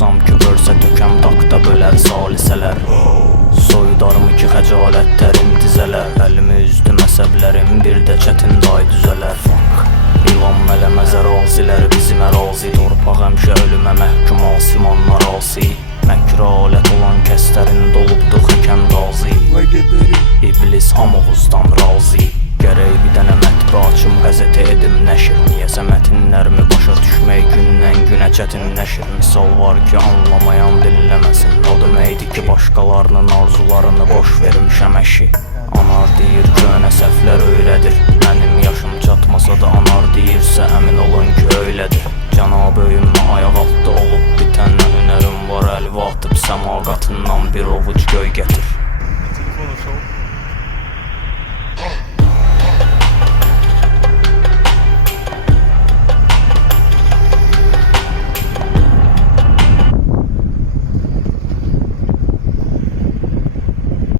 olsam ki bölsə tökəm daqda bölər salisələr. Soyudarmı ki xəcalətlərim dizələr, əlimi üzdü məsəblərim bir də çətin day düzələr. İlan mələməz əraziləri bizim ərazi, torpaq həmişə ölümə məhkum asimanlar asi. Məkrə alət olan kəslərin dolubdu xəkən razı, İblis hamıqızdan razı. Gərək bir dənə mətbuatçım qəzetə edim nəşr, niyəsə mətinlərimi başa düşmək gündən günə çətinləşir. Misal var ki anlamayan dinləməsin, o deməkdir ki başqalarının arzularını boş vermişəm əşi. Anar deyir könə səhvlər öylədir, mənim yaşım çatmasa da anar deyirsə əmin olun ki öylədir. Cənab öyünmə ayaq altda olub bitəndən hünərim var, əlvi atıb səma qatından bir ovuc göy gətir.